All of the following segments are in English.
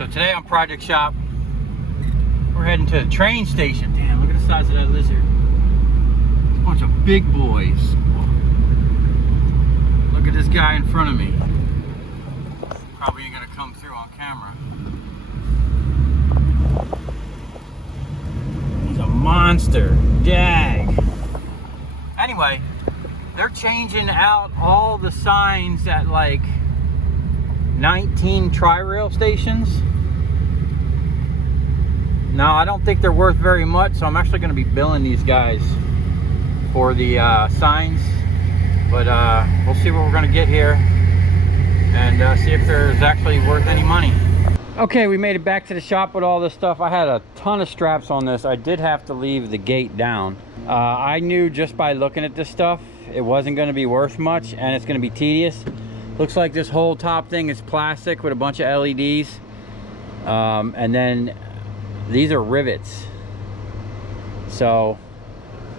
So today on Project Shop, we're heading to the train station. Damn, look at the size of that lizard. It's a bunch of big boys. Look at this guy in front of me. Probably ain't gonna come through on camera. He's a monster. Jag. Anyway, they're changing out all the signs at like 19 tri-rail stations. Now, I don't think they're worth very much, so I'm actually going to be billing these guys for the signs. But we'll see what we're going to get here and see if there's actually worth any money. Okay, we made it back to the shop with all this stuff. I had a ton of straps on this. I did have to leave the gate down. I knew just by looking at this stuff, it wasn't going to be worth much and it's going to be tedious. Looks like this whole top thing is plastic with a bunch of LEDs. And then these are rivets. So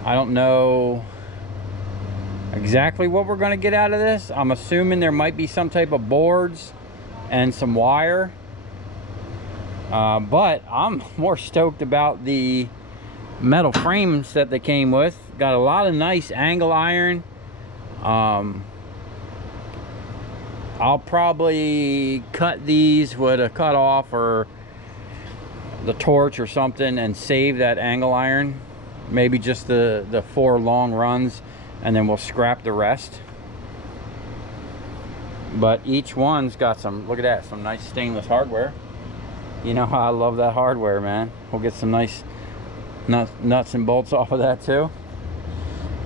I don't know exactly what we're going to get out of this. I'm assuming there might be some type of boards and some wire. But I'm more stoked about the metal frames that they came with. Got a lot of nice angle iron. I'll probably cut these with a cutoff or the torch or something and save that angle iron. Maybe just the 4 long runs, and then we'll scrap the rest. But each one's got some, look at that, some nice stainless hardware. You know how I love that hardware, man. We'll get some nice nuts and bolts off of that too.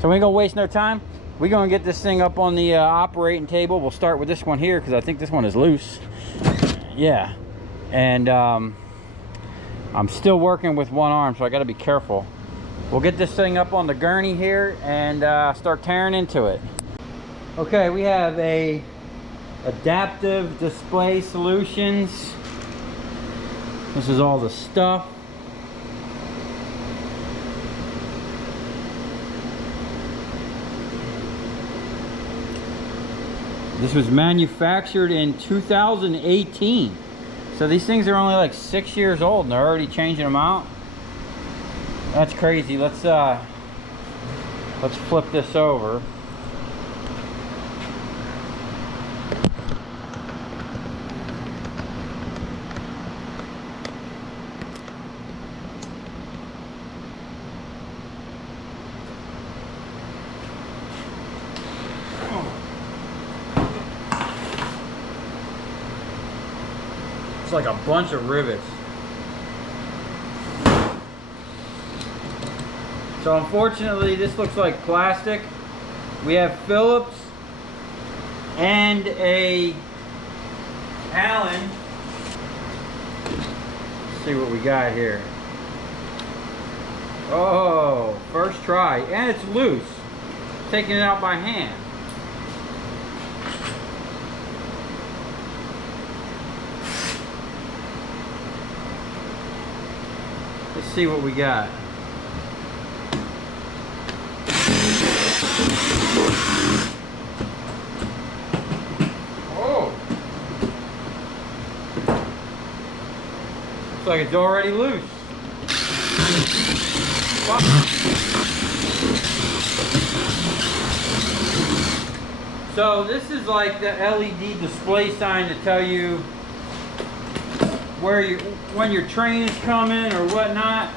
So we ain't gonna waste no time. We're gonna get this thing up on the operating table. We'll start with this one here because I think this one is loose. Yeah, and I'm still working with one arm, so I gotta be careful. We'll get this thing up on the gurney here and start tearing into it. Okay, we have a adaptive display solutions. This is all the stuff. This was manufactured in 2018. So these things are only like 6 years old and they're already changing them out. That's crazy. Let's flip this over. It's like a bunch of rivets. So unfortunately, this looks like plastic. We have Phillips and a Allen. Let's see what we got here. Oh, first try, and it's loose. Taking it out by hand. Let's see what we got. Oh! Looks like it's already loose. So this is like the LED display sign to tell you where when your train is coming or whatnot.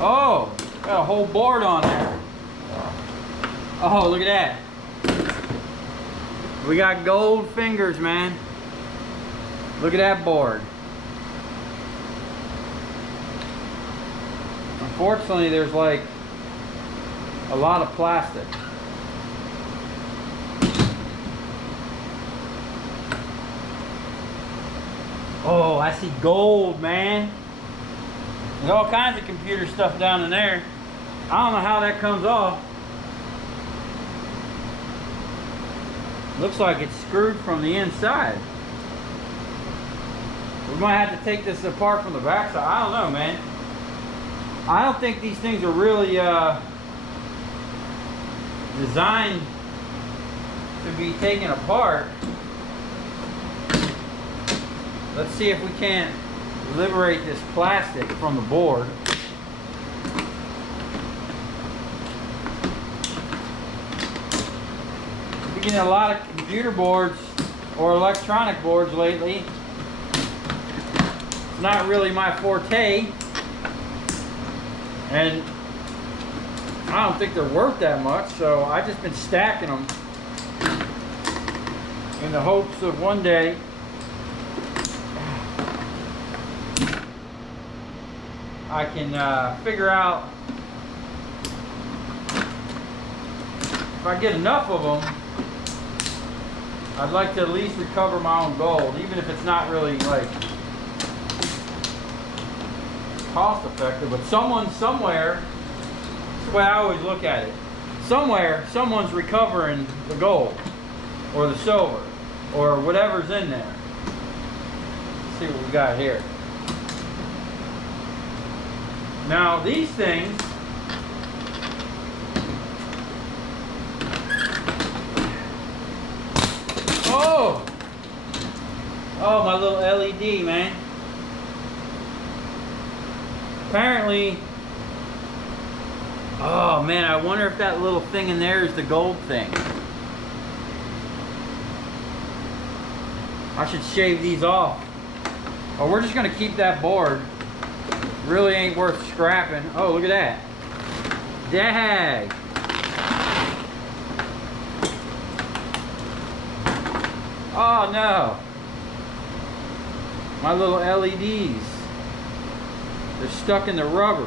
Oh, got a whole board on there. Oh, look at that. We got gold fingers, man. Look at that board. Unfortunately, there's like a lot of plastic. Oh, I see gold, man. There's all kinds of computer stuff down in there. I don't know how that comes off. Looks like it's screwed from the inside. We might have to take this apart from the backside. I don't know, man. I don't think these things are really designed to be taken apart. Let's see if we can't liberate this plastic from the board. I've been getting a lot of computer boards or electronic boards lately. It's not really my forte, and I don't think they're worth that much, so I've just been stacking them in the hopes of one day I can figure out if I get enough of them. I'd like to at least recover my own gold, even if it's not really like cost effective, but someone somewhere, that's the way I always look at it, somewhere someone's recovering the gold or the silver or whatever's in there. Let's see what we got here. Now these things, oh my little LED, man. Apparently, oh man, I wonder if that little thing in there is the gold thing. I should shave these off. Oh, we're just gonna keep that board. Really ain't worth scrapping. Oh, look at that. Dag. Oh no. My little LEDs. They're stuck in the rubber.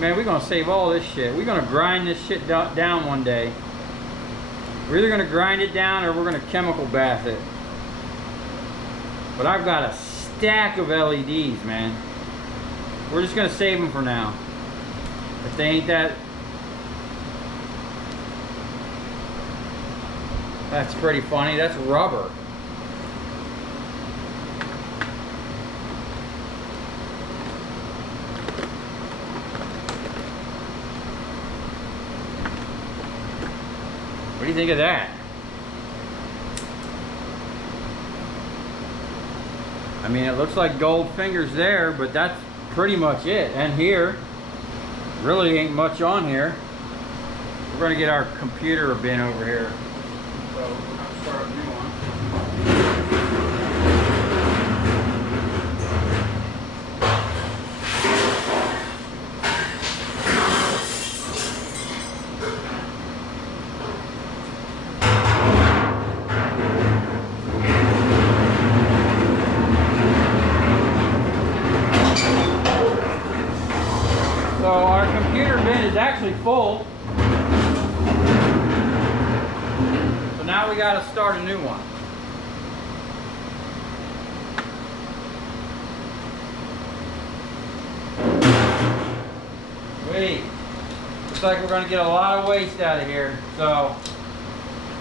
Man, we're gonna save all this shit. We're gonna grind this shit down one day. We're either gonna grind it down or we're gonna chemical bath it. But I've got a stack of LEDs, man. We're just gonna save them for now. If they ain't that... That's pretty funny. That's rubber. What do you think of that? I mean, it looks like gold fingers there, but that's pretty much it. And here, really ain't much on here. We're gonna get our computer bin over here. So we're gonna start a new one. So our computer bin is actually full. So now we got to start a new one. Wait. Looks like we're going to get a lot of waste out of here. So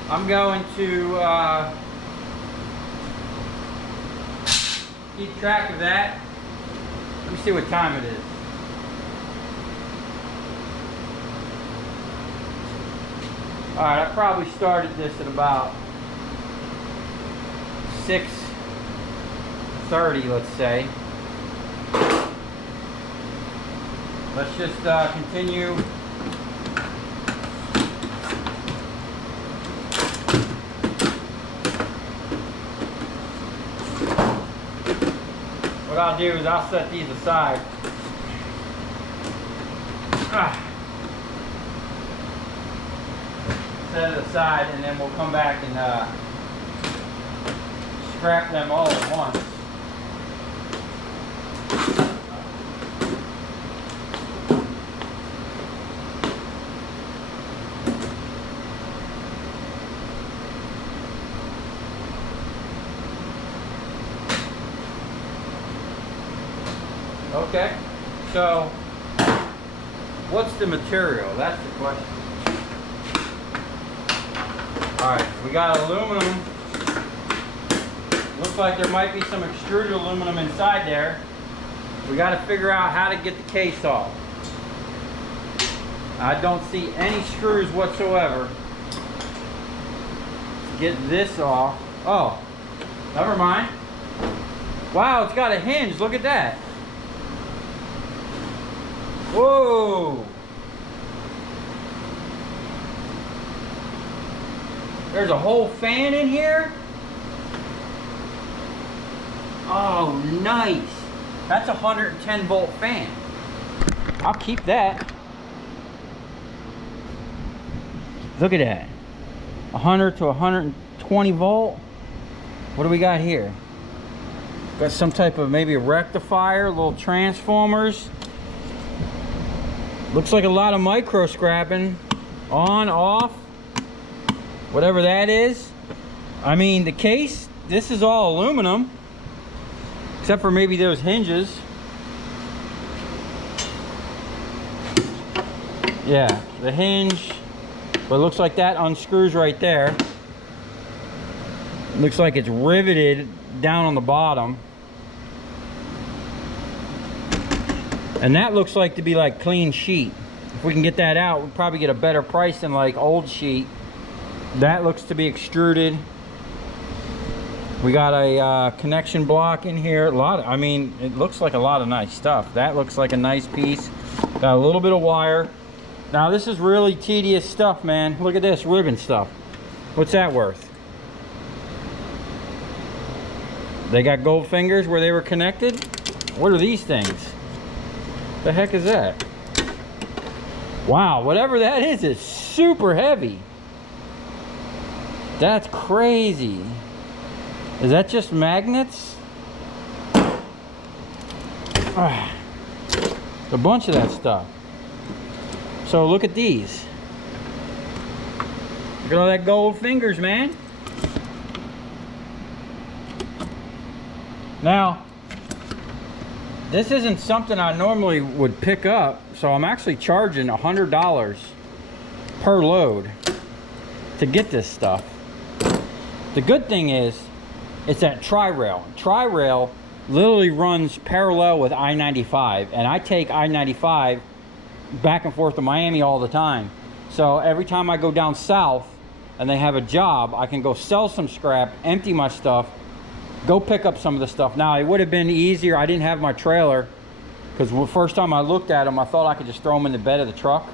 I'm going to keep track of that. Let me see what time it is. Alright, I probably started this at about 6:30, let's say. Let's just continue. What I'll do is I'll set these aside. Set it aside, and then we'll come back and scrap them all at once. Okay, so what's the material? That's the question. Alright, we got aluminum. Looks like there might be some extruded aluminum inside there. We got to figure out how to get the case off. I don't see any screws whatsoever to get this off. Oh, never mind. Wow, it's got a hinge. Look at that. Whoa. There's a whole fan in here. Oh, nice. That's a 110 volt fan. I'll keep that. Look at that. 100 to 120 volt. What do we got here? Got some type of maybe a rectifier, little transformers. Looks like a lot of micro scrapping. On, off, whatever that is. I mean, the case, this is all aluminum, except for maybe those hinges. Yeah, the hinge, but it looks like that unscrews right there. Looks like it's riveted down on the bottom. And that looks like to be like clean sheet. If we can get that out, we'll probably get a better price than like old sheet. That looks to be extruded. We got a connection block in here. I mean, it looks like a lot of nice stuff. That looks like a nice piece. Got a little bit of wire. Now this is really tedious stuff, man. Look at this ribbon stuff. What's that worth? They got gold fingers where they were connected. What are these things? The heck is that? Wow, whatever that is super heavy. That's crazy. Is that just magnets? A bunch of that stuff. So look at these. Look at all that gold fingers, man. Now, this isn't something I normally would pick up, so I'm actually charging $100 per load to get this stuff. The good thing is, it's at Tri-Rail. Tri-Rail literally runs parallel with I-95, and I take I-95 back and forth to Miami all the time. So every time I go down south and they have a job, I can go sell some scrap, empty my stuff, go pick up some of the stuff. Now, it would have been easier. I didn't have my trailer, because the first time I looked at them, I thought I could just throw them in the bed of the truck,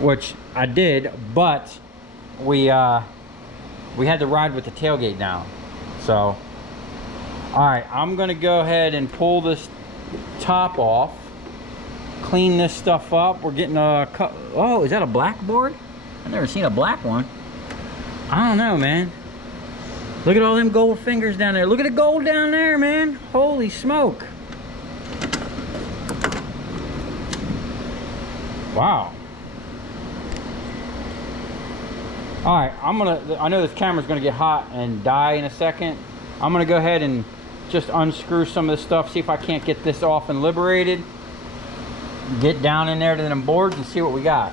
which I did, but we had to ride with the tailgate down. So, all right, I'm gonna go ahead and pull this top off, clean this stuff up. We're getting a oh, is that a black board? I've never seen a black one. I don't know, man. Look at all them gold fingers down there. Look at the gold down there, man. Holy smoke. Wow. All right, I know this camera's gonna get hot and die in a second. I'm gonna go ahead and just unscrew some of this stuff, see if I can't get this off and liberated. Get down in there to them boards and see what we got.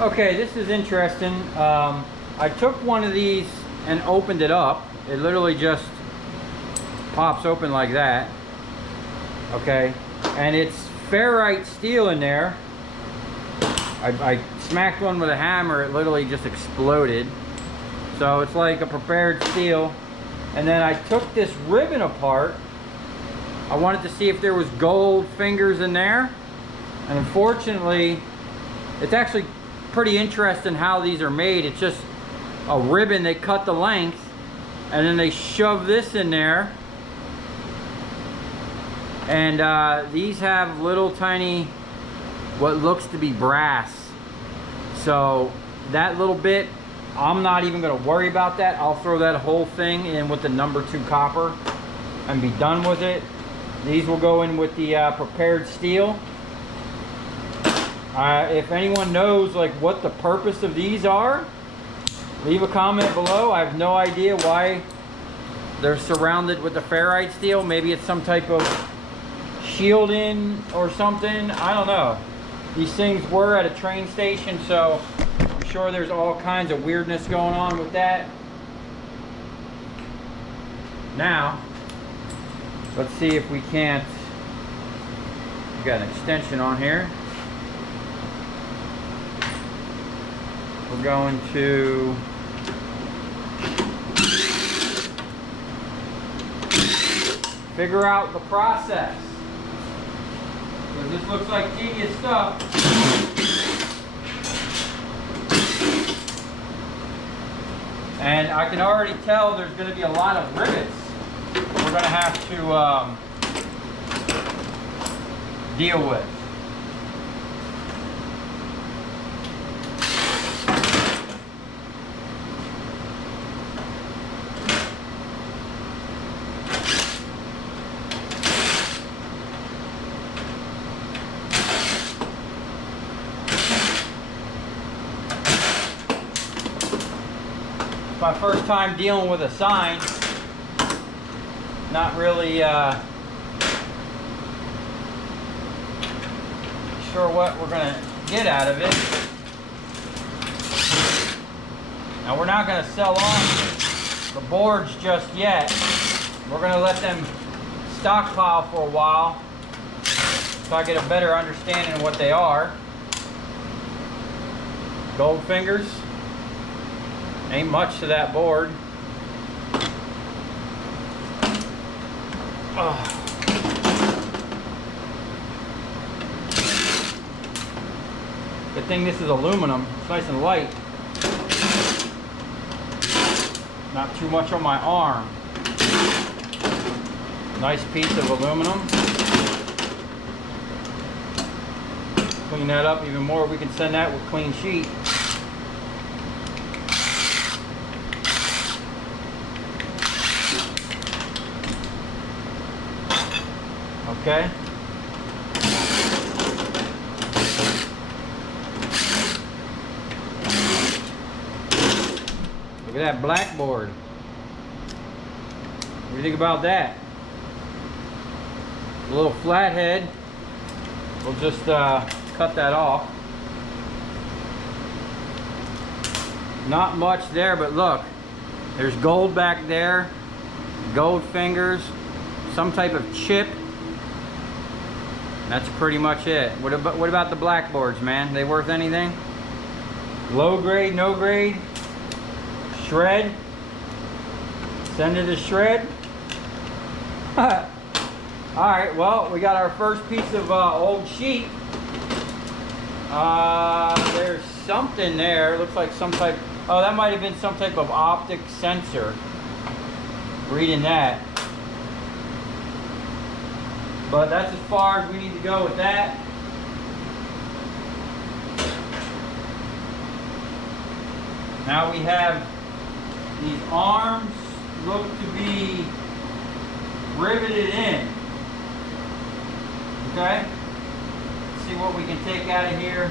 Okay, this is interesting. I took one of these and opened it up. It literally just pops open like that. Okay, and it's ferrite steel in there. I smacked one with a hammer, it literally just exploded. So it's like a prepared steel. And then I took this ribbon apart. I wanted to see if there was gold fingers in there. And unfortunately, it's actually pretty interesting how these are made. It's just a ribbon, they cut the length, and then they shove this in there. And these have little tiny, what looks to be brass. So that little bit, I'm not even gonna worry about that. I'll throw that whole thing in with the #2 copper and be done with it. These will go in with the prepared steel. If anyone knows like what the purpose of these are, leave a comment below. I have no idea why they're surrounded with the ferrite steel. Maybe it's some type of shielding or something. I don't know. These things were at a train station, so I'm sure there's all kinds of weirdness going on with that. Now, let's see if we can't. We've got an extension on here. We're going to figure out the process. Because this looks like tedious stuff. And I can already tell there's going to be a lot of rivets we're going to have to deal with. My first time dealing with a sign. Not really sure what we're going to get out of it. Now we're not going to sell off the boards just yet. We're going to let them stockpile for a while so I get a better understanding of what they are. Gold fingers. Ain't much to that board. Good thing this is aluminum. It's nice and light. Not too much on my arm. Nice piece of aluminum. Clean that up even more. We can send that with clean sheet. Okay. Look at that blackboard. What do you think about that? A little flathead. We'll just cut that off. Not much there, but look. There's gold back there. Gold fingers. Some type of chip. That's pretty much it. What about the blackboards, man? They worth anything? Low grade, no grade? Shred? Send it to shred? Alright, well, we got our first piece of old sheet. There's something there. Looks like some type... Oh, that might have been some type of optic sensor. Reading that. But that's as far as we need to go with that. Now we have these arms look to be riveted in. Okay? Let's see what we can take out of here.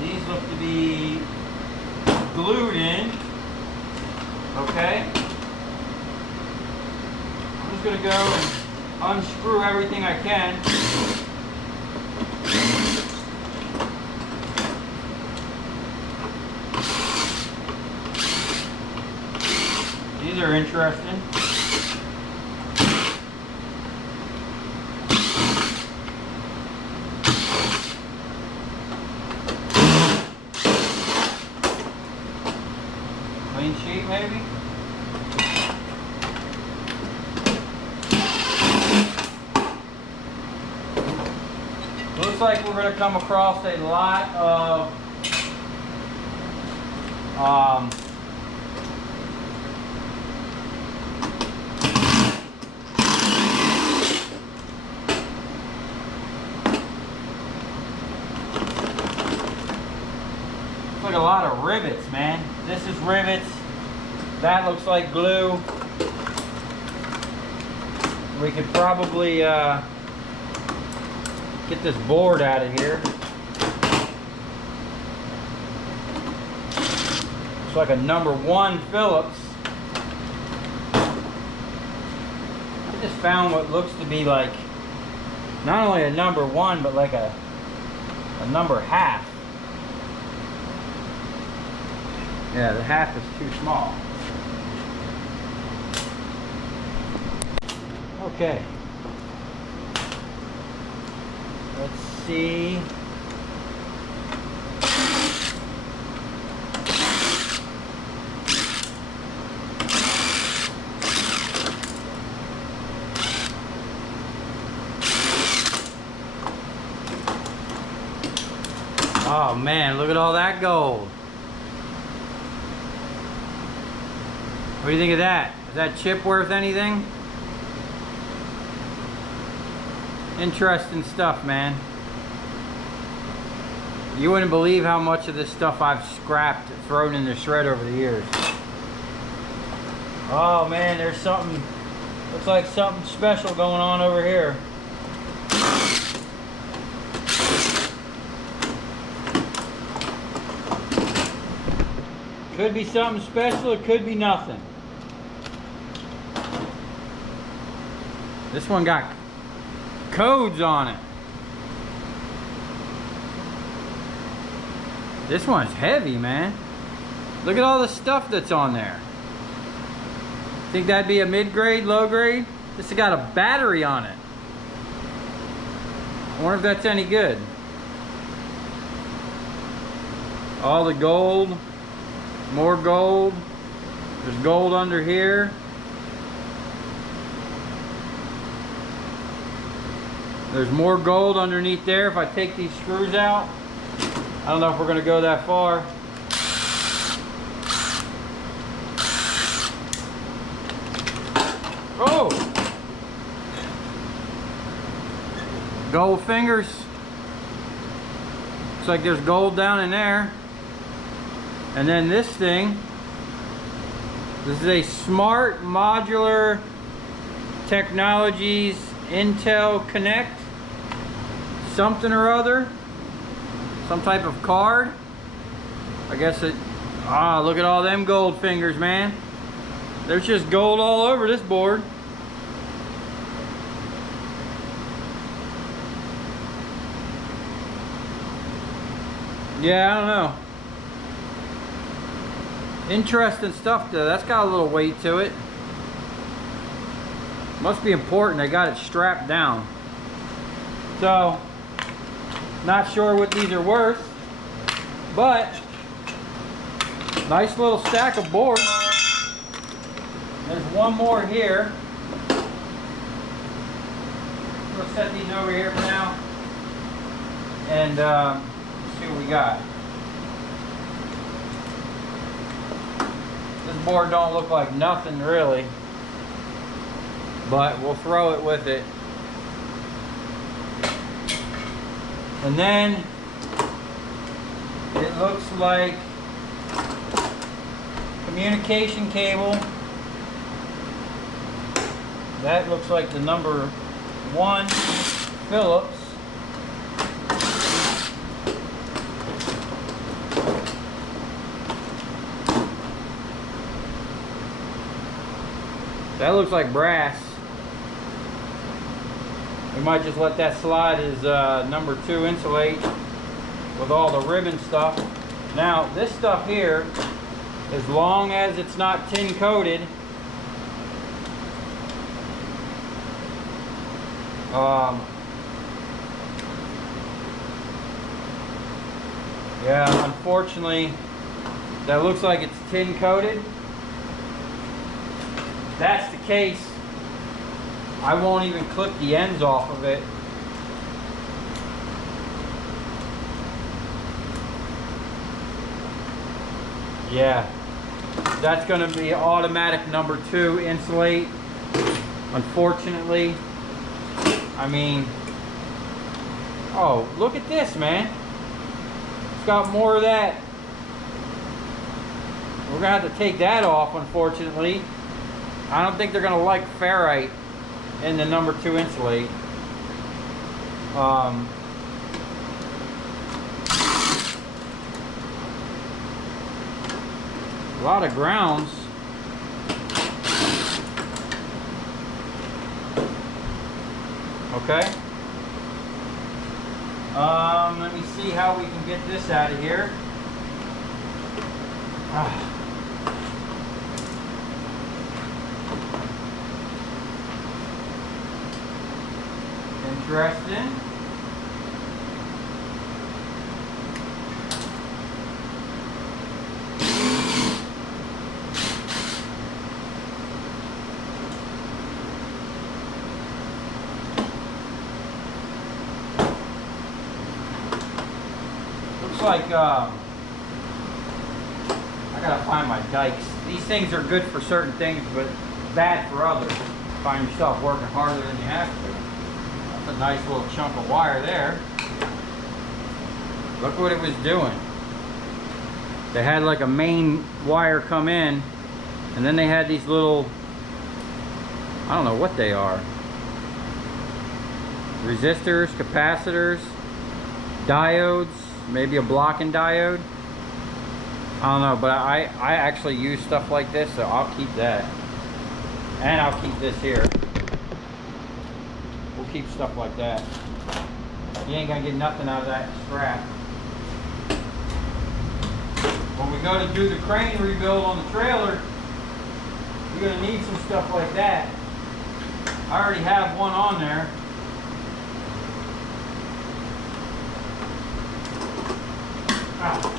These look to be glued in. Okay, I'm just going to go and unscrew everything I can. These are interesting. Clean sheet maybe? Looks like we're going to come across a lot of looks like a lot of rivets, man. This is rivets. That looks like glue. We could probably get this board out of here. It's like a #1 Phillips. I just found what looks to be like not only a #1 but like a number half. Yeah, the half is too small. Okay. Let's see. Oh man, look at all that gold. What do you think of that? Is that chip worth anything? Interesting stuff, man. You wouldn't believe how much of this stuff I've scrapped, thrown in the shred over the years. Oh man, there's something, looks like something special going on over here. Could be something special, it could be nothing. This one got codes on it. This one's heavy, man. Look at all the stuff that's on there. Think that'd be a mid-grade, low-grade? This has got a battery on it. I wonder if that's any good. All the gold. More gold. There's gold under here. There's more gold underneath there if I take these screws out. I don't know if we're going to go that far. Oh! Gold fingers. Looks like there's gold down in there. And then this thing. This is a Smart Modular Technologies Intel Connect. Something or other. Some type of card. I guess it, look at all them gold fingers, man. There's just gold all over this board. Yeah, I don't know. Interesting stuff though. That's got a little weight to it. Must be important. They got it strapped down. So, not sure what these are worth, but nice little stack of boards. There's one more here. We'll set these over here for now, and see what we got. This board don't look like nothing really, but we'll throw it with it. And then it looks like communication cable. That looks like the number 1 Phillips. That looks like brass. We might just let that slide as number 2 insulate with all the ribbon stuff. Now this stuff here, as long as it's not tin coated, yeah, unfortunately that looks like it's tin coated. If that's the case, I won't even clip the ends off of it. Yeah, that's going to be automatic number 2 insulate. Unfortunately, I mean, oh, look at this, man. It's got more of that. We're going to have to take that off, unfortunately. I don't think they're going to like ferrite in the number 2 insulate. A lot of grounds. Okay. Let me see how we can get this out of here. Interesting. like I gotta find my dikes. These things are good for certain things, but bad for others. Find yourself working harder than you have to. That's a nice little chunk of wire there. Look what it was doing. They had like a main wire come in, and then they had these little, I don't know what they are. Resistors, capacitors, diodes, maybe a blocking diode. I don't know, but I actually use stuff like this, so I'll keep that. And I'll keep this here. We'll keep stuff like that. You ain't gonna get nothing out of that scrap. When we go to do the crane rebuild on the trailer, you're gonna need some stuff like that. I already have one on there. Ah.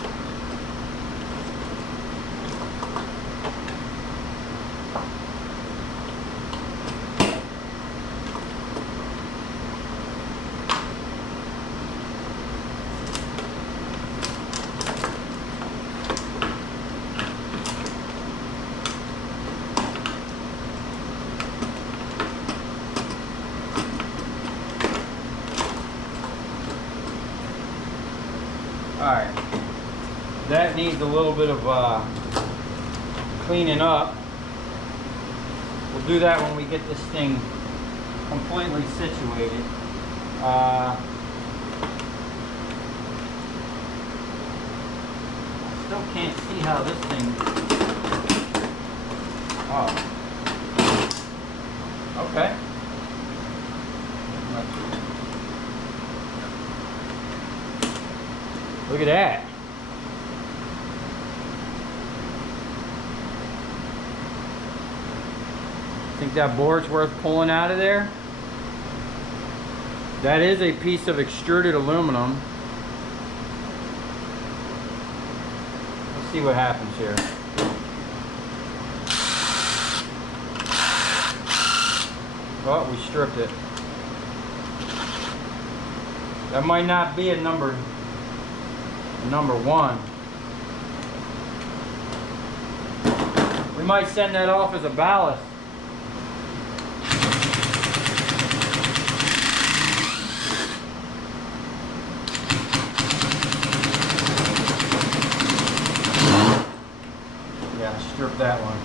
Alright, that needs a little bit of cleaning up. We'll do that when we get this thing completely situated. I still can't see how this thing... Oh. Okay. Look at that. Think that board's worth pulling out of there? That is a piece of extruded aluminum. Let's see what happens here. Oh, we stripped it. That might not be a number one. We might send that off as a ballast. Yeah, strip that one.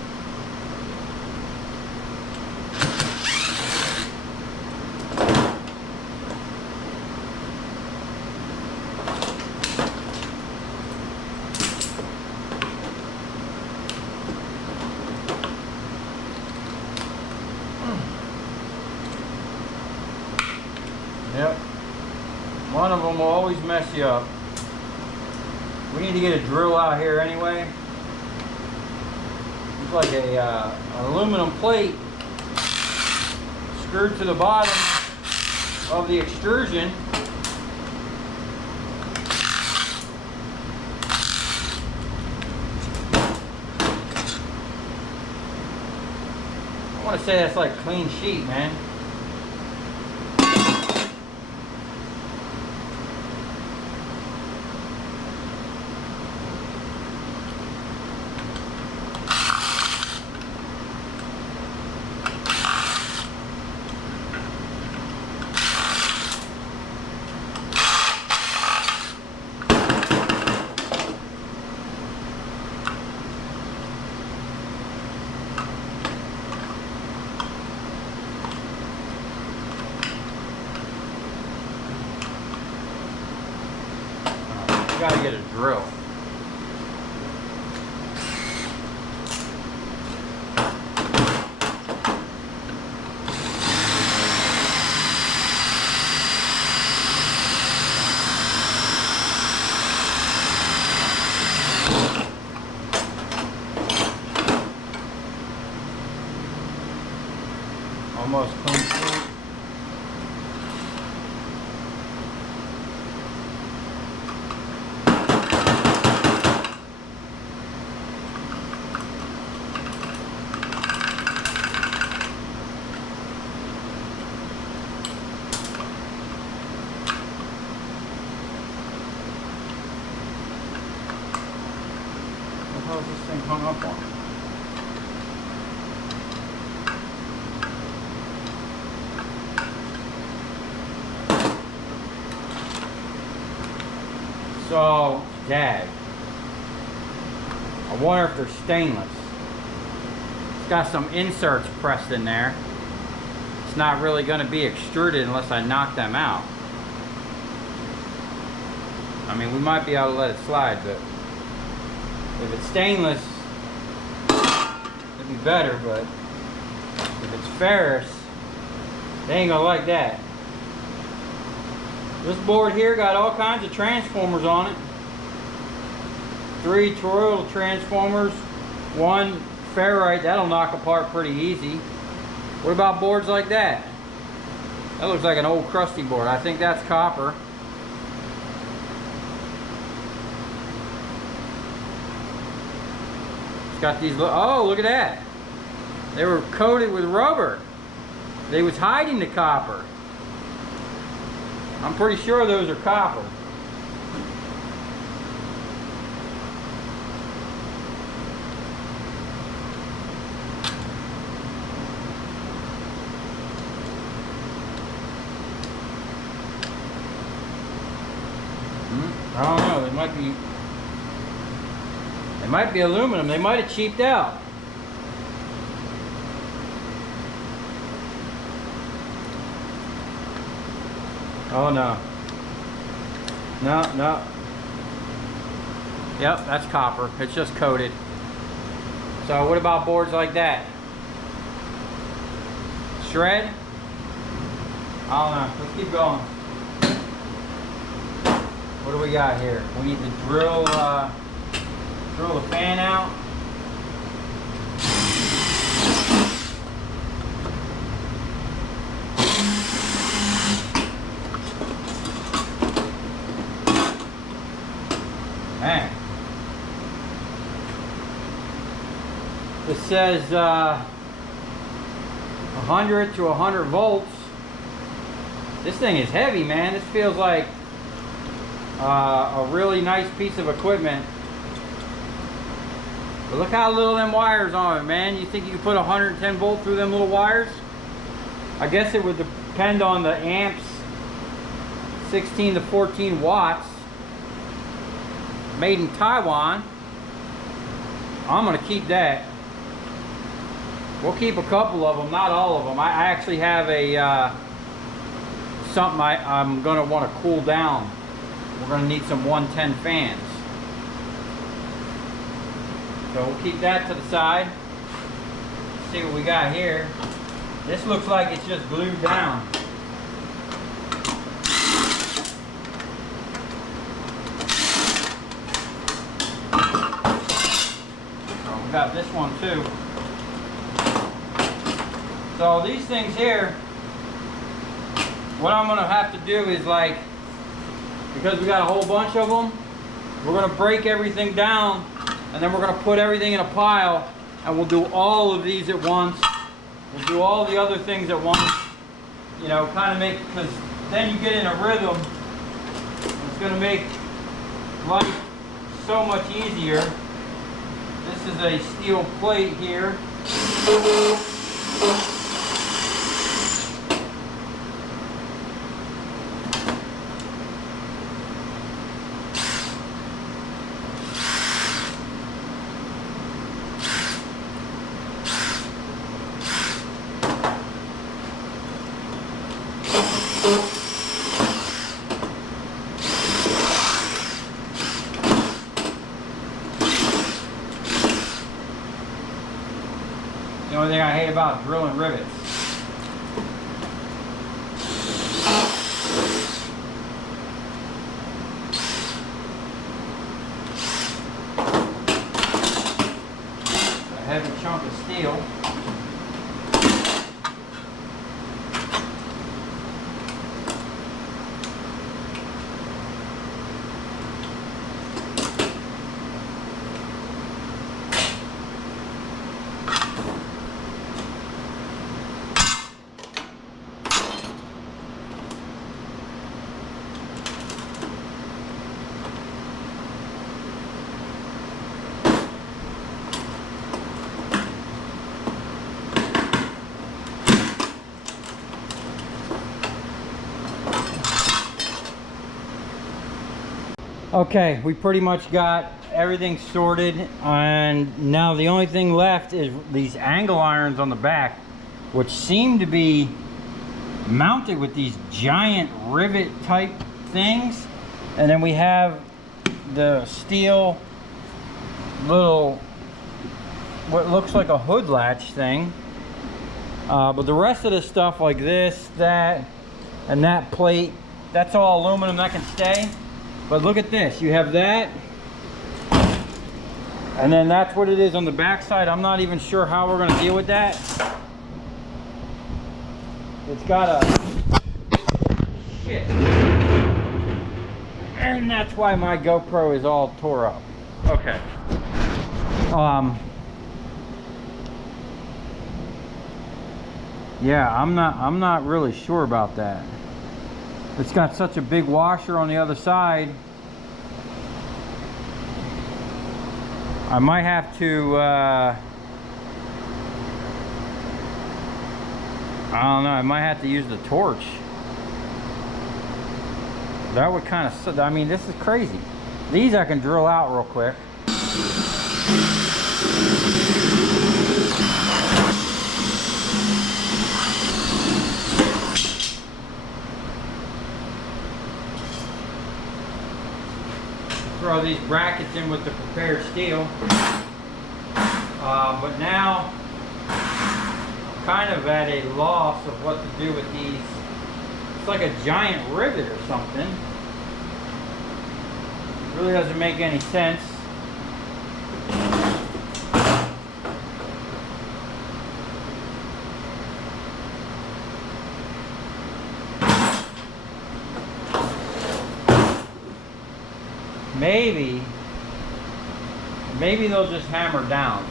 Yep. One of them will always mess you up. We need to get a drill out here anyway. It's like an aluminum plate screwed to the bottom of the extrusion. I want to say that's like clean sheet, man. Gotta get a drill. Almost clean through. is this thing hung up on? So, Dad, I wonder if they're stainless. It's got some inserts pressed in there. It's not really going to be extruded unless I knock them out. I mean, we might be able to let it slide, but if it's stainless, it'd be better, but if it's ferrous, they ain't gonna like that. This board here got all kinds of transformers on it. 3 toroidal transformers, 1 ferrite, that'll knock apart pretty easy. What about boards like that? That looks like an old crusty board. I think that's copper. It's got these, oh, look at that. They were coated with rubber. They was hiding the copper. I'm pretty sure those are copper. I don't know, they might be aluminum. They might have cheaped out. Oh no. No. Yep, that's copper. It's just coated. So what about boards like that? Shred? I don't know. Let's keep going. What do we got here? We need to drill the fan out. Man. This says 100 to 100 volts. This thing is heavy, man. This feels like a really nice piece of equipment. But look how little them wires on it, man. You think you could put 110 volt through them little wires? I guess it would depend on the amps. 16 to 14 watts. Made in Taiwan. I'm gonna keep that. We'll keep a couple of them, not all of them. I actually have a something I'm gonna want to cool down. We're gonna need some 110 fans. So we'll keep that to the side. Let's see what we got here. This looks like it's just glued down. Oh, we got this one too. So these things here, what I'm gonna have to do is, like, because we got a whole bunch of them, we're gonna break everything down, and then we're gonna put everything in a pile, and we'll do all of these at once. We'll do all the other things at once, you know, kind of make, because then you get in a rhythm. It's gonna make life so much easier. This is a steel plate here. The only thing I hate about drilling rivets. A heavy chunk of steel. Okay, we pretty much got everything sorted, and now the only thing left is these angle irons on the back, which seem to be mounted with these giant rivet type things. And then we have the steel little, what looks like a hood latch thing. But the rest of the stuff, like this, that, and that plate, that's all aluminum, that can stay. But look at this, you have that, and then that's what it is on the back side. I'm not even sure how we're gonna deal with that. It's got a, shit. And that's why my GoPro is all tore up. Okay. Yeah, I'm not really sure about that. It's got such a big washer on the other side. I might have to, I don't know, I might have to use the torch. That would kind of, I mean, this is crazy. These I can drill out real quick. Throw these brackets in with the prepared steel. But now I'm kind of at a loss of what to do with these. It's like a giant rivet or something. It really doesn't make any sense. Maybe they'll just hammer down.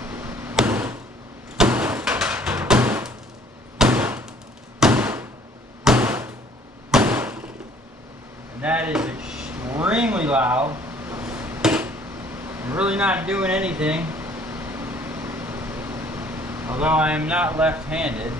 And that is extremely loud. I'm really not doing anything. Although I am not left-handed.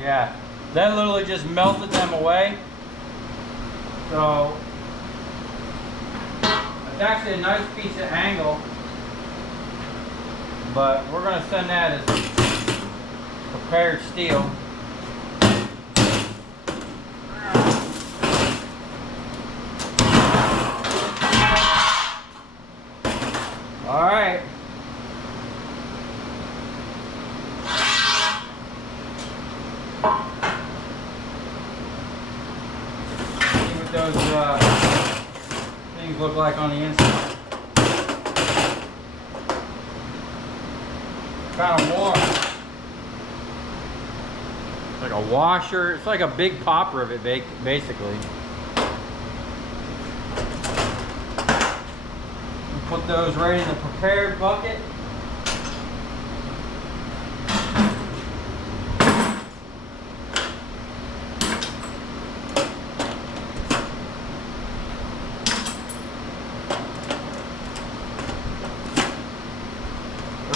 Yeah, that literally just melted them away. So it's actually a nice piece of angle, but we're going to send that as prepared steel. All right. Those things look like on the inside. Kind of warm. It's like a washer. It's like a big pop rivet, basically. Put those right in the prepared bucket.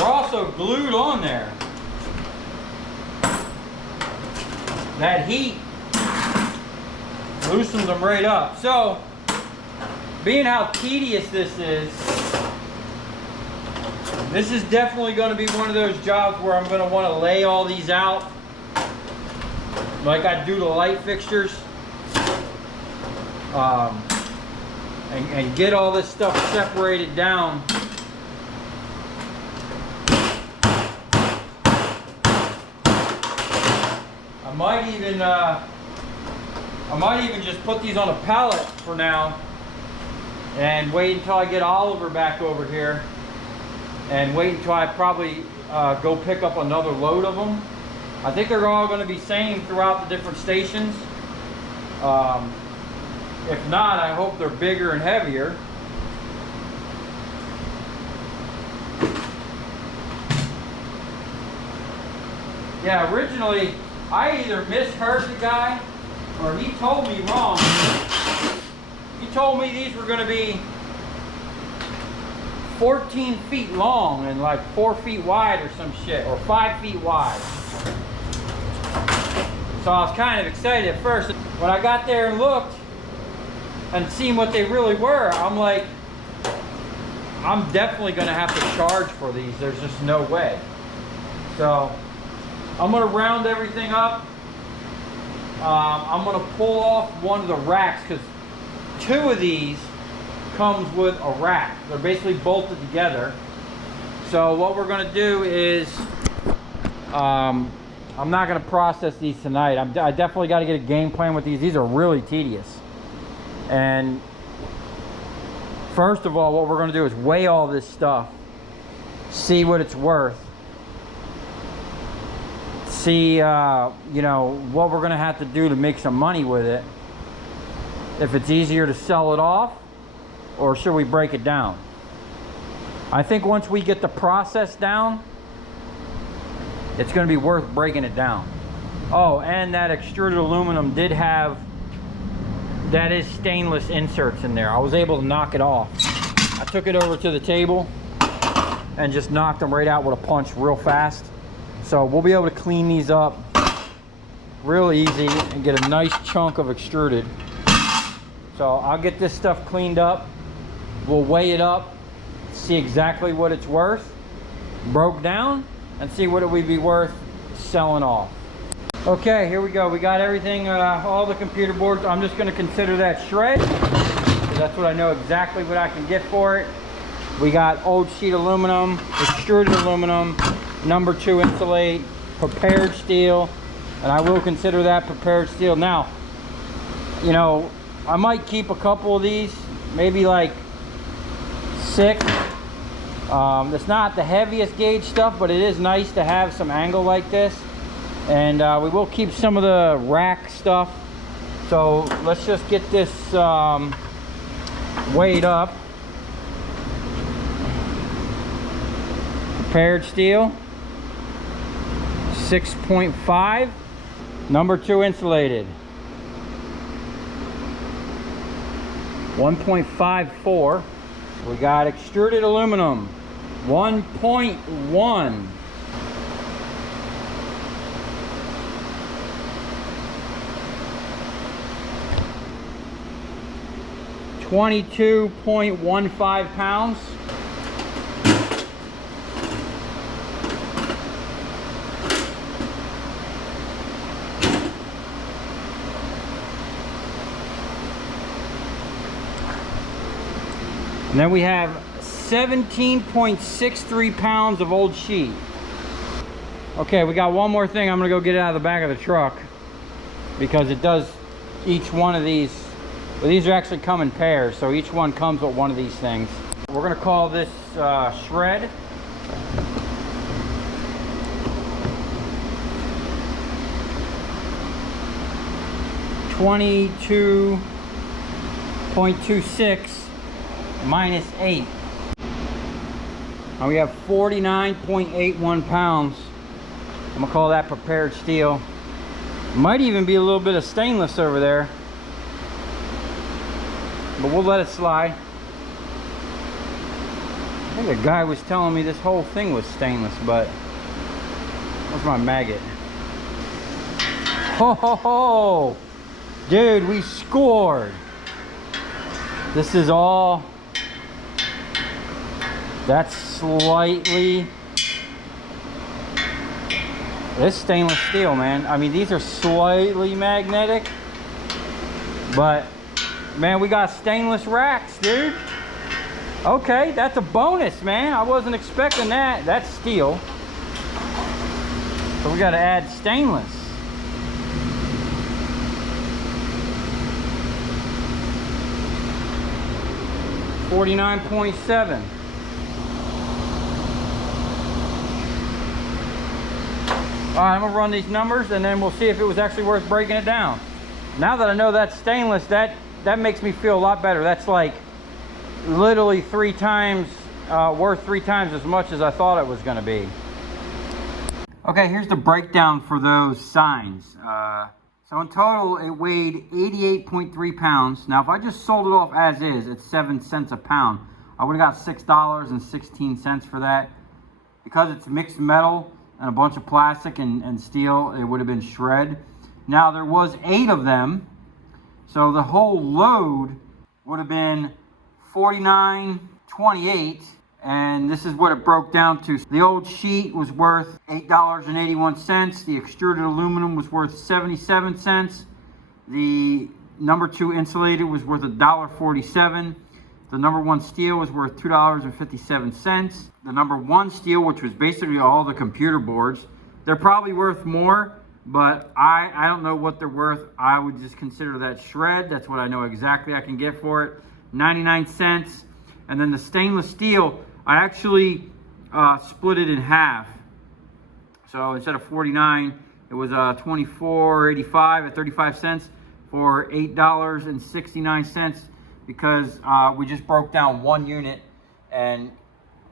Also glued on there. That heat loosens them right up. So, being how tedious this is definitely going to be one of those jobs where I'm going to want to lay all these out like I do the light fixtures, and get all this stuff separated down. I might even just put these on a pallet for now and wait until I get Oliver back over here, and wait until I probably go pick up another load of them. I think they're all going to be same throughout the different stations. If not, I hope they're bigger and heavier. Yeah, originally I either misheard the guy or he told me wrong. He told me these were going to be 14 feet long and like 4 feet wide or some shit, or 5 feet wide. So I was kind of excited at first. When I got there and looked and seen what they really were, I'm like, I'm definitely going to have to charge for these. There's just no way. So I'm going to round everything up. I'm going to pull off one of the racks, because 2 of these comes with a rack. They're basically bolted together. So what we're going to do is, I'm not going to process these tonight. I definitely got to get a game plan with these. These are really tedious. And first of all, what we're going to do is weigh all this stuff, see what it's worth, see you know, what we're going to have to do to make some money with it. If it's easier to sell it off, or should we break it down? I think once we get the process down, it's going to be worth breaking it down. Oh, and that extruded aluminum did have, that is stainless inserts in there. I was able to knock it off. I took it over to the table and just knocked them right out with a punch real fast. So we'll be able to clean these up real easy and get a nice chunk of extruded. So I'll get this stuff cleaned up. We'll weigh it up, see exactly what it's worth, broke down, and see what it would be worth selling off. Okay, here we go. We got everything, all the computer boards. I'm just going to consider that shred. That's what I know exactly what I can get for it. We got old sheet aluminum, extruded aluminum, number 2 insulate, prepared steel, and I will consider that prepared steel. Now, you know, I might keep a couple of these, maybe like 6. It's not the heaviest gauge stuff, but it is nice to have some angle like this. And we will keep some of the rack stuff. So let's just get this weighed up. Prepared steel, 6.5, number 2 insulated, 1.54. We got extruded aluminum, 1.1. $22.15 pounds. And then we have 17.63 pounds of old sheet. Okay, we got one more thing. I'm gonna go get it out of the back of the truck, because it does, each one of these, well, these are actually come in pairs, so each one comes with one of these things. We're gonna call this shred. $22.26 minus 8. Now we have 49.81 pounds. I'm gonna call that prepared steel. Might even be a little bit of stainless over there, but we'll let it slide. I think the guy was telling me this whole thing was stainless, but where's my maggot? Ho ho ho! Dude, we scored! This is all, that's slightly It's stainless steel, man. I mean, these are slightly magnetic, but man, we got stainless racks, dude. Okay, that's a bonus, man. I wasn't expecting that. That's steel. So we got to add stainless. $49.7. All right, I'm gonna run these numbers and then we'll see if it was actually worth breaking it down. Now that I know that's stainless, that makes me feel a lot better. That's like literally worth 3 times as much as I thought it was gonna be. Okay, here's the breakdown for those signs. So in total, it weighed 88.3 pounds. Now, if I just sold it off as is at 7 cents a pound, I would have got $6.16 for that. Because it's mixed metal and a bunch of plastic and steel, it would have been shred. Now, there was 8 of them, so the whole load would have been $49.28, and this is what it broke down to. The old sheet was worth $8.81. The extruded aluminum was worth 77 cents. The number 2 insulated was worth $1.47. The number 1 steel was worth $2.57. The number 1 steel, which was basically all the computer boards, they're probably worth more, but I don't know what they're worth. I would just consider that shred. That's what I know exactly I can get for it. 99 cents. And then the stainless steel, I actually split it in half. So instead of 49, it was $24.85 at 35 cents for $8.69, because we just broke down 1 unit, and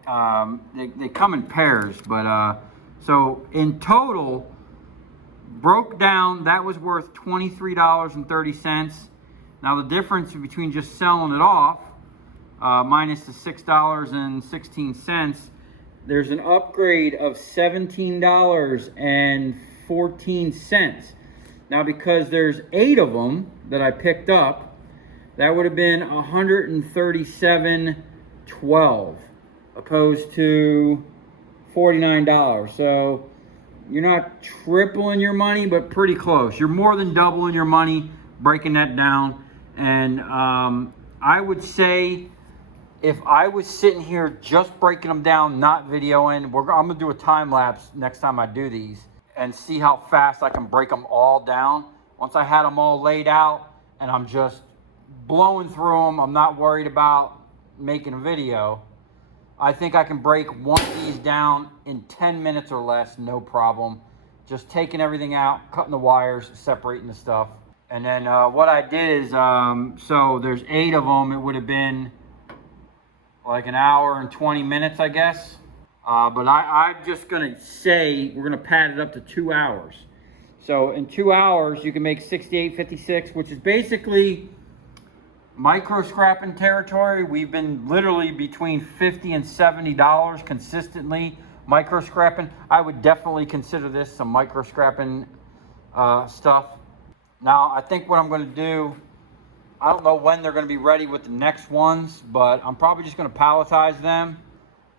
they come in pairs. But so in total, broke down, that was worth $23.30. Now the difference between just selling it off minus the $6.16, there's an upgrade of $17.14. Now, because there's 8 of them that I picked up, that would have been $137.12 opposed to $49. So you're not tripling your money, but pretty close. You're more than doubling your money breaking that down. And I would say, if I was sitting here just breaking them down, not videoing, I'm gonna do a time lapse next time I do these and see how fast I can break them all down. Once I had them all laid out and I'm just blowing through them, I'm not worried about making a video. I think I can break one of these down in 10 minutes or less, no problem. Just taking everything out, cutting the wires, separating the stuff. And then what I did is, so there's 8 of them. It would have been like 1 hour and 20 minutes, I guess. But I'm just gonna say we're gonna pad it up to 2 hours. So in 2 hours, you can make $68.56, which is basically micro scrapping territory. We've been literally between $50 and $70 consistently micro scrapping. I would definitely consider this some micro scrapping stuff. Now, I think what I'm going to do, I don't know when they're going to be ready with the next ones, but I'm probably just going to palletize them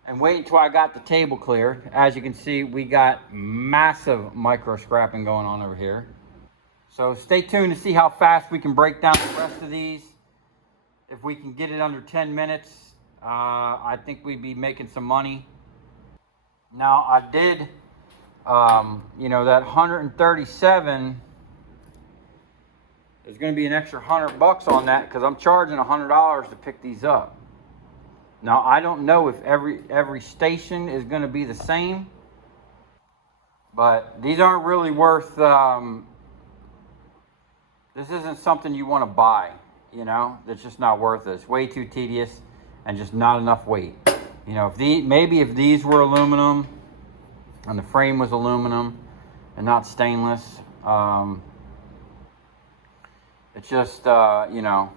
and wait until I got the table cleared. As you can see, we got massive micro scrapping going on over here. So stay tuned to see how fast we can break down the rest of these. If we can get it under 10 minutes, I think we'd be making some money. Now, I did, you know, that 137, there's going to be an extra $100 on that because I'm charging $100 to pick these up. Now, I don't know if every station is going to be the same, but these aren't really worth, this isn't something you want to buy, you know? It's just not worth it. It's way too tedious and just not enough weight. You know, maybe if these were aluminum and the frame was aluminum and not stainless, it's just, you know,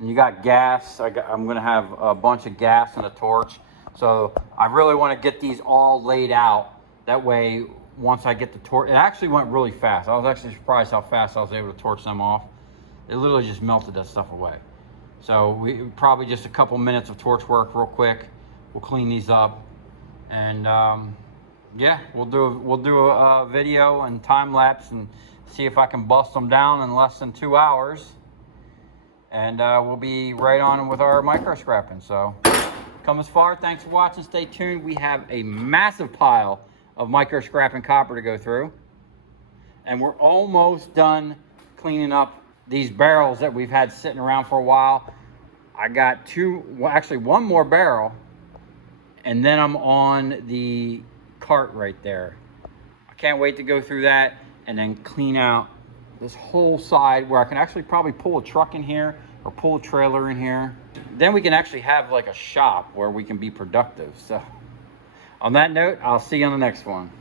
you got gas. I'm going to have a bunch of gas and a torch. So I really want to get these all laid out. That way, once I get the torch, it actually went really fast. I was actually surprised how fast I was able to torch them off. It literally just melted that stuff away. So we probably just a couple minutes of torch work real quick. We'll clean these up and Yeah, we'll do a video and time lapse and see if I can bust them down in less than 2 hours. And we'll be right on with our micro scrapping. So come as far. Thanks for watching. Stay tuned. We have a massive pile of micro scrapping copper to go through. And we're almost done cleaning up these barrels that we've had sitting around for a while. I got actually one more barrel, and then I'm on the cart right there. I can't wait to go through that and then clean out this whole side where I can actually probably pull a truck in here or pull a trailer in here. Then we can actually have like a shop where we can be productive. So on that note, I'll see you on the next one.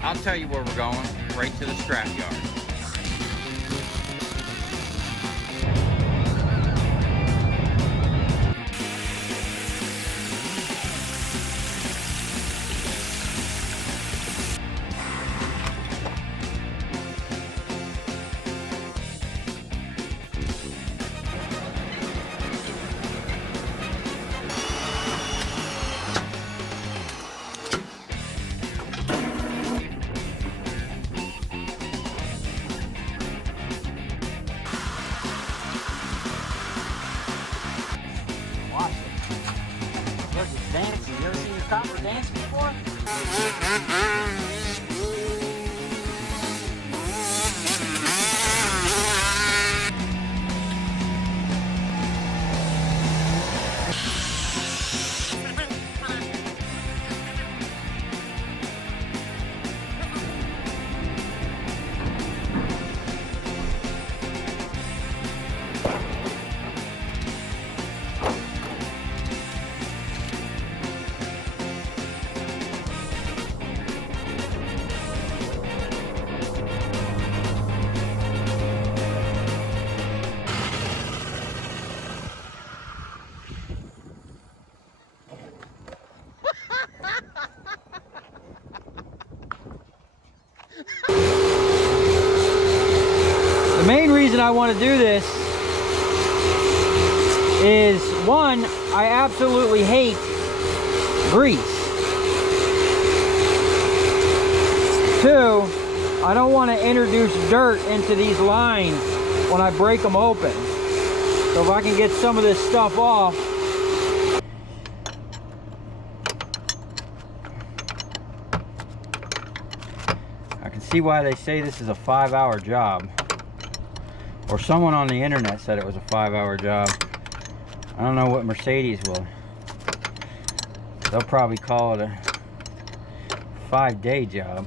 I'll tell you where we're going, right to the scrap yard. Dancing. You ever seen your copper dance before? The main reason I want to do this is, one, I absolutely hate grease. Two, I don't want to introduce dirt into these lines when I break them open. So if I can get some of this stuff off. I can see why they say this is a 5-hour job. Or someone on the internet said it was a 5-hour job. I don't know what Mercedes will. They'll probably call it a 5-day job.